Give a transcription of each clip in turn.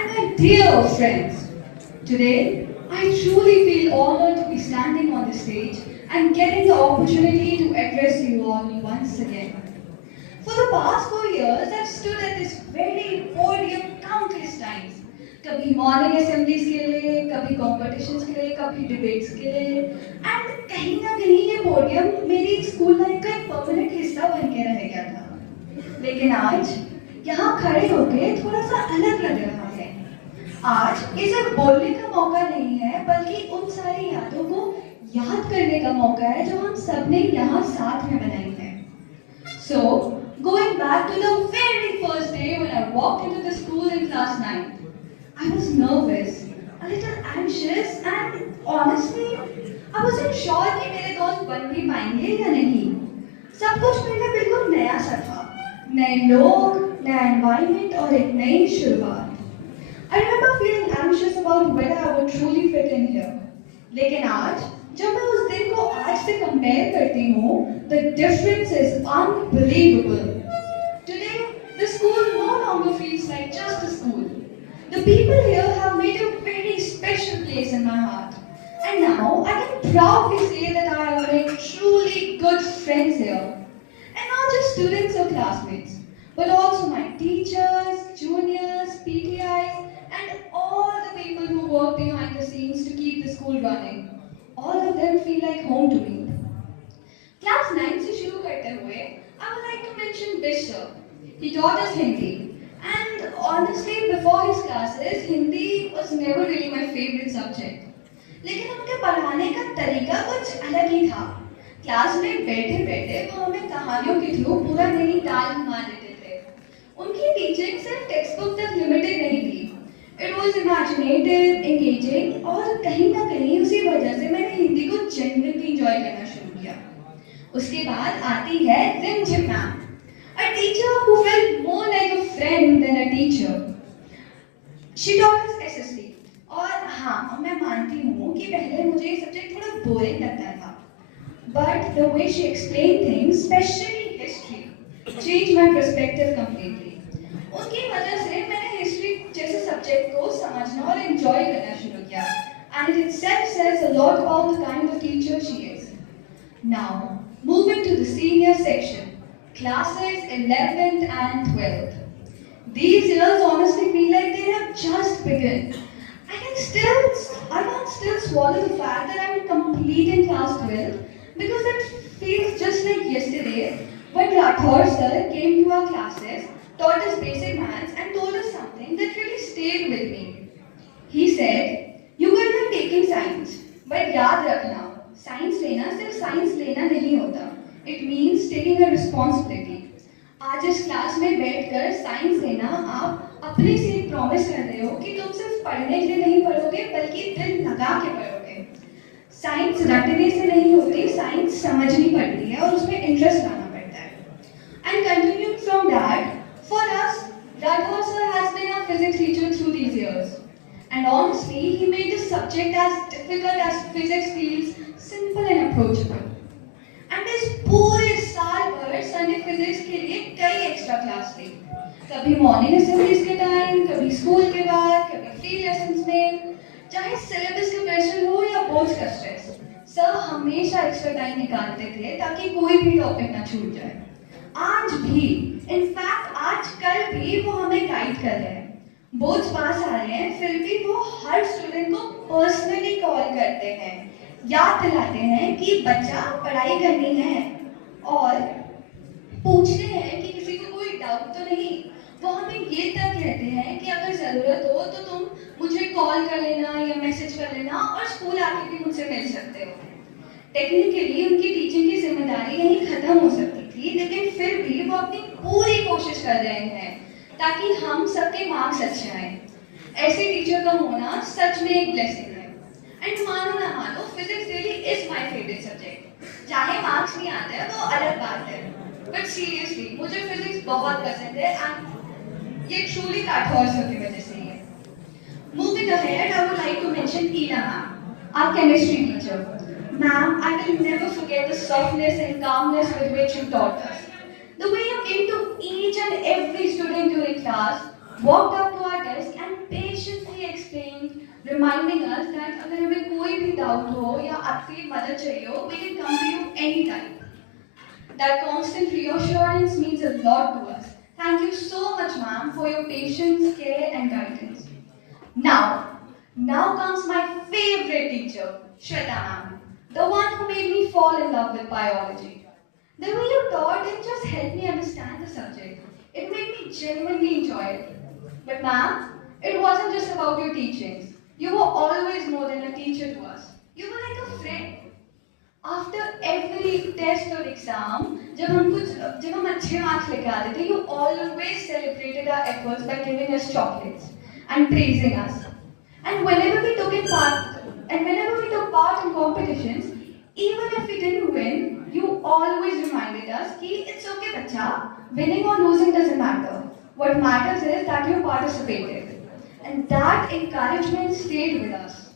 and my dear friends. Today, I truly feel honored to be standing on the stage and getting the opportunity to address you all once again. For the past 4 years, I've stood at this very podium countless times. कभी morning assemblies के लिए, कभी competitions के लिए, कभी debates के लिए, and कहीं ना कहीं ये पोडियम मेरी स्कूल लाइफ का एक परमानेंट हिस्सा बन के रह गया था। लेकिन आज यहाँ खड़े होके थोड़ा सा अलग लग रहा है। आज ये सिर्फ बोलने का मौका नहीं है, बल्कि उन सारी यादों को याद करने का मौका है जो हम सबने यहाँ साथ में बनाई है। So, going back to the very first day when I walked into the school in class 9, I was nervous, a little anxious, and honestly, I wasn't sure कि मेरे दोस्त बन भी पाएंगे या नहीं। सब कुछ मेरे लिए बिल्कुल नया सा था, नए लोग, नया environment और एक नई शुरुआत। I remember feeling anxious about whether I would truly fit in here. लेकिन आज जब मैं उस दिन को आज से कंपेयर करती हूँ, the difference is unbelievable. Today, the school no longer feels like just a school. The people here have made a very special place in my heart. And now I can proudly say that I have made truly good friends here. And not just students or classmates, but also my teachers, juniors, PTIs, and all the people who work behind the scenes to keep the school running. All of them feel like home to me. Class 9 से शुरू करते हुए, I would like to mention Bishop. He taught us Hindi. And honestly, before his classes, Hindi was never really my favorite subject. लेकिन उनके पढ़ाने का तरीका कुछ अलग ही था। क्लास में बैठे बैठे वो हमें कहानियों के थ्रू पूरा नैनीताल घुमा देते थे। उनकी टीचिंग सिर्फ टेक्स्ट बुक तक लिमिटेड नहीं थी। It was imaginative, engaging, और कहीं ना कहीं उसी वजह से मैंने हिंदी को genuinely enjoy करना शुरू किया। उसके बाद आती है रिमझिम ma'am, a teacher who felt more like a friend than a teacher. She taught us SST, और हाँ, मैं मानती हूँ कि पहले मुझे ये सब्जेक्ट थोड़ा बोरिंग लगता था, but the way she explained things, especially history, changed my perspective completely. उनकी वजह से मैंने हिस्ट्री जैसे सब्जेक्ट को समझना और एंजॉय करना शुरू किया, and it itself says a lot about the kind of teacher she is. Now, moving to the senior section, classes 11th and 12th. These years honestly feel like they have just begun. I can't still swallow the fact that I'm completing class 12 because it feels just like yesterday when Rathore sir came to our classes, taught us basic maths, and told us something that really stayed with me. He said, "You guys are taking science, but याद रखना, science लेना सिर्फ science लेना नहीं होता. It means taking a responsibility." आज इस class में बैठकर साइंस लेना आप अपने से एक प्रॉमिस कर रहे हो कि तुम सिर्फ पढ़ने के लिए नहीं पढ़ोगे, बल्कि दिल लगा के पढ़ोगे. साइंस रटने से नहीं होती, साइंस समझनी पड़ती है और उसमें इंटरेस्ट लाना पड़ता है. And continuing from that, for us, Rathore sir has been our physics teacher through these years. And honestly, he made this subject as difficult as physics feels simple and approachable. And इस पूरे साल भर sir ने physics के लिए कई extra class ली. कभी morning assemblies के टाइम, कभी स्कूल के बाद, कभी फ्री लेसन्स में. चाहे सिलेबस का प्रेशर हो या बोर्ड्स का स्ट्रेस, सर हमेशा एक्स्ट्रा टाइम निकालते थे ताकि कोई भी टॉपिक ना छूट जाए. आज भी, इनफैक्ट आज कल भी वो हमें गाइड कर रहे हैं. बोर्ड्स पास आ रहे हैं, फिर भी वो हर स्टूडेंट को पर्सनली कॉल करते हैं, याद दिलाते हैं कि बच्चा पढ़ाई करनी है, और पूछते हैं कि किसी को कोई डाउट तो नहीं. वो हमें ये तक कहते हैं कि अगर ज़रूरत हो तो तुम मुझे कॉल कर लेना या मैसेज कर लेना, और स्कूल आके भी मुझसे मिल सकते हो. टेक्निकली उनकी टीचिंग की जिम्मेदारी यहीं खत्म हो सकती थी, लेकिन फिर भी वो अपनी पूरी कोशिश कर रहे हैं ताकि हम सबके मार्क्स अच्छे आए. ऐसे टीचर का होना सच में एक ब्लेसिंग है. एंड मानो ना मानो, physics really is my favourite subject. चाहे मार्क्स नहीं आते हैं वो अलग बात है, बट सीरियसली मुझे फिजिक्स बहुत पसंद है, एंड ये ट्रूली राठौर सर की वजह से ही है. Moving ahead, I would like to mention Ina ma'am, our chemistry teacher. Ma'am, I will never forget the softness and calmness with which you taught us. The way you came to each and every student during class, walked up to our desk and patiently reminding us that अगर हमें कोई भी doubt हो या आपकी मदद चाहिए हो, we can come to you anytime. That constant reassurance means a lot to us. Thank you so much, ma'am, for your patience, care, and guidance. Now comes my favorite teacher, Shweta ma'am, the one who made me fall in love with biology. The way you taught didn't just help me understand the subject, it made me genuinely enjoy it. But ma'am, it wasn't just about your teachings. You were always more than a teacher to us. You were like a friend. After every test or exam, जब हम अच्छे marks लेके आते थे, you always celebrated our efforts by giving us chocolates and praising us. And whenever we took part in competitions, even if we didn't win, you always reminded us that it's okay, bacha. Winning or losing doesn't matter. What matters is that you participated, and that encouragement stayed with us.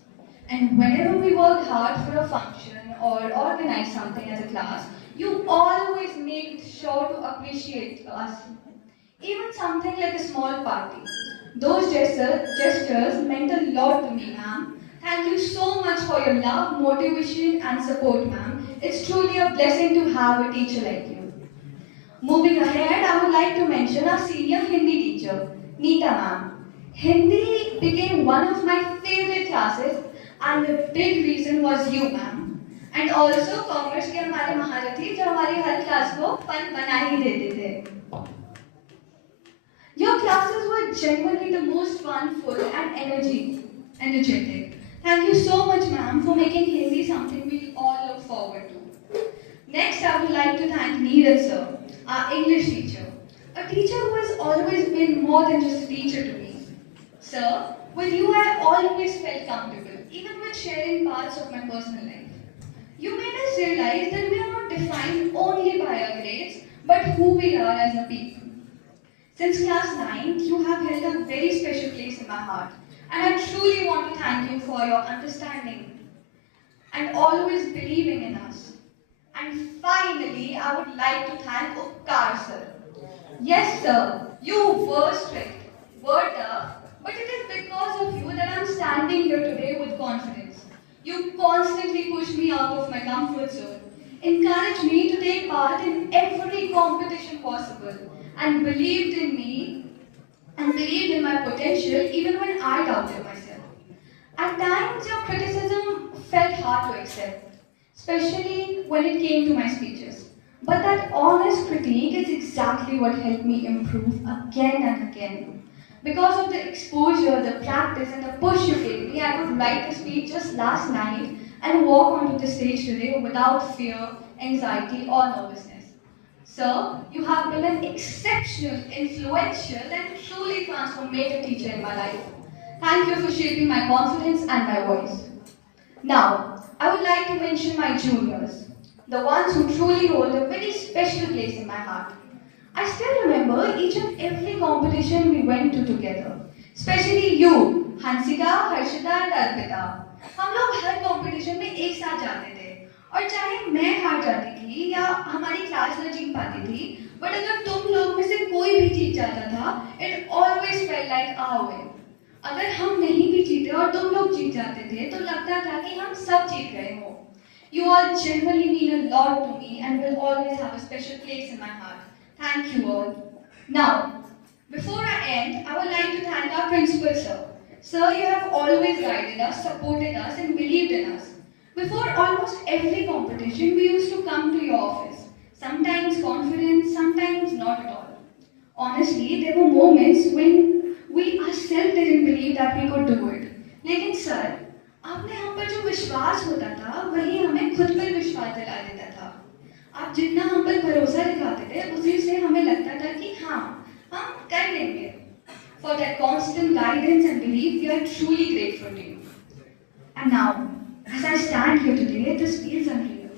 And whenever we worked hard for a function or organized something as a class, you always made sure to appreciate us. Even something like a small party. Those gestures meant a lot to me, ma'am. Thank you so much for your love, motivation, and support, ma'am. It's truly a blessing to have a teacher like you. Moving ahead, I would like to mention our senior Hindi teacher, Neeta ma'am. Hindi became one of my favorite classes, and the big reason was you, ma'am. And also, commerce के हमारे महारथी जो हमारी हर class को fun बना ही देते थे. Your classes were genuinely the most fun, full, and energetic. Thank you so much, ma'am, for making Hindi something we all look forward to. Next, I would like to thank Neeraj sir, our English teacher, a teacher who has always been more than just a teacher to me. Sir, with you I always felt comfortable, even with sharing parts of my personal life. You made us realize that we are not defined only by our grades, but who we are as a people. Since class 9, you have held a very special place in my heart, and I truly want to thank you for your understanding and always believing in us. And finally, I would like to thank Uppkar sir. Yes, sir, you were strict, were tough, but it is because of you that I'm standing here today with confidence. You constantly pushed me out of my comfort zone, encouraged me to take part in every competition possible, and believed in me and believed in my potential even when I doubted myself. At times, your criticism felt hard to accept, especially when it came to my speeches. But that honest critique is exactly what helped me improve again and again. Because of the exposure, the practice, and the push you gave me, I could write a speech just last night and walk onto the stage today without fear, anxiety, or nervousness. Sir, you have been an exceptional, influential, and truly transformative teacher in my life. Thank you for shaping my confidence and my voice. Now, I would like to mention my juniors, the ones who truly hold a very special place in my heart. I still remember each and every competition we went to together, especially you, Hansika, Harshita, and Arpita. हम लोग हर competition में एक साथ जाते थे और चाहे मैं हार जाती थी या हमारी क्लास न जीत पाती थी, बट अगर तुम लोग में से कोई भी जीत जाता था, it always felt like our win. अगर हम नहीं भी जीते और तुम लोग जीत जाते थे, तो लगता था कि हम सब जीत गए हो. You all genuinely mean a lot to me and will always have a special place in my heart. Thank you all. Now, before I end, I would like to thank our principal sir. Sir, you have always guided us, supported us, and believed in us. Before almost every competition, we used to come to your office. Sometimes confident, sometimes not at all. Honestly, there were moments when we ourselves didn't believe that we could do it. लेकिन sir, आपने हम पर जो विश्वास होता था, वही हमें खुद पर विश्वास दिला देता था. आप जितना हम पर भरोसा दिखाते थे, उसी से हमें लगता था कि हाँ, हम कर लेंगे. For that constant guidance and belief, we are truly grateful to you. And now, as I stand here today, this feels unreal.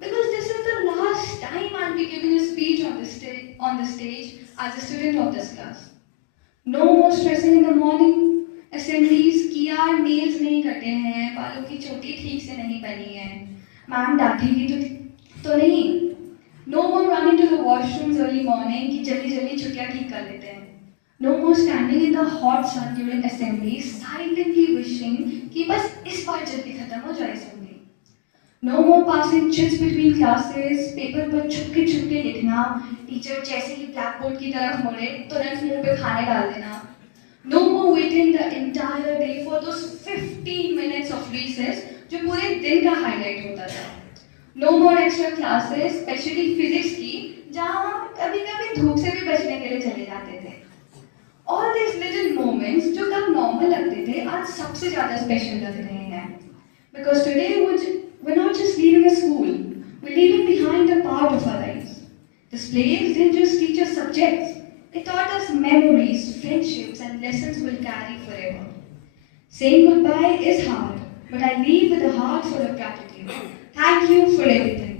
Because this is the last time I'll be giving a speech on the stage as a student of this class. No more stressing in the morning, assemblies कि यार nails नहीं कटे हैं, बालों की चोटी ठीक से नहीं बनी है, मैम डांटेगी तो नहीं. No more running to the washrooms early morning कि जल्दी छुट्टियाँ ठीक कर लेते हैं. No more standing in the hot sun during assembly, silently wishing कि No more passing chits between classes, paper पर छुपके छुपके लिखना, टीचर जैसे ही ब्लैक बोर्ड की तरफ मुड़े तुरंत मुंह पे खाने डाल देना. No more waiting the entire day for those 15 minutes of recess जो पूरे दिन का highlight होता था. No more extra classes, especially physics की, जहाँ हम कभी-कभी धूप से भी बचने के लिए चले जाते थे. All these little moments जो कब normal लगते थे, आज सबसे ज़्यादा special लग रहे हैं. Because today we're not just leaving a school, we're leaving behind a part of our lives. This place didn't just teach us subjects, it taught us memories, friendships, and lessons we'll carry forever. Saying goodbye is hard, but I leave with a heart full of gratitude. Thank you for everything.